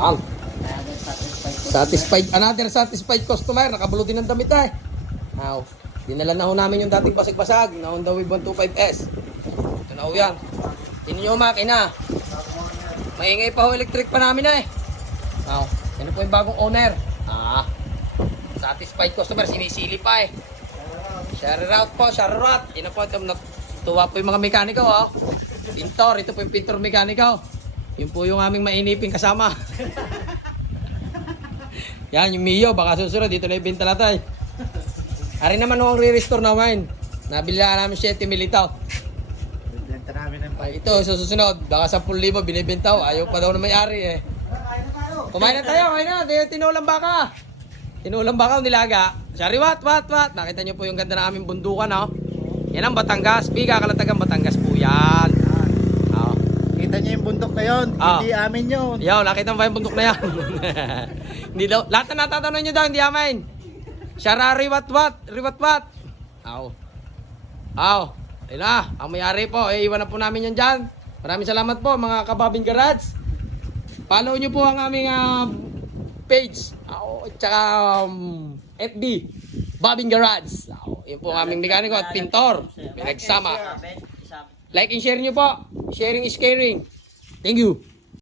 Yan. Satisfied, another satisfied customer. Nakabulo din ng damit eh. Now, dinala na ho namin yung dating basag-basag na Honda Wave 125S. Ito na ho yan. Tingnan nyo makina. Maingay pa ho, electric pa namin eh. Now, yan po yung bagong owner. Satisfied customer, sinisili pa eh. Share out po, share out. Yan po, tuwa po yung mga mekaniko oh. Pintor, ito po yung pintor mekaniko. Yun po yung aming mainiping kasama. Yan, yung Mio, baka susunod, dito na ibenta natin. Ari naman ho ang re-restore namin. Nabila namin 7 militaw. Bibenta namin ng Ito, susunod, baka 10,000 binibenta ho. Ayaw pa daw na may-ari eh. Kumain na tayo, kumain na. Tinulang baka. Tinulang baka o nilaga. Sorry, what. Nakita nyo po yung ganda na aming bundukan, oh. Yan ang Batangas. Biga, kalatagang Batangas po yan. Oh. Kita niyo yung bundok na yun, hindi amin yun. Yo, nakita mo ba yung bundok na yan? Hindi daw. Lahat na natatanong nyo daw, hindi amin. Shara, riwat. Aw. Ayun na, ang may-ari po. Iwan na po namin yan dyan. Maraming salamat po mga kababing garage. Follow nyo po ang aming page. Tsaka FB. Babing Garage. Yun po ang aming mekaniko at pintor. Pinagsama. Like and share nyo po. Sharing is caring. Thank you.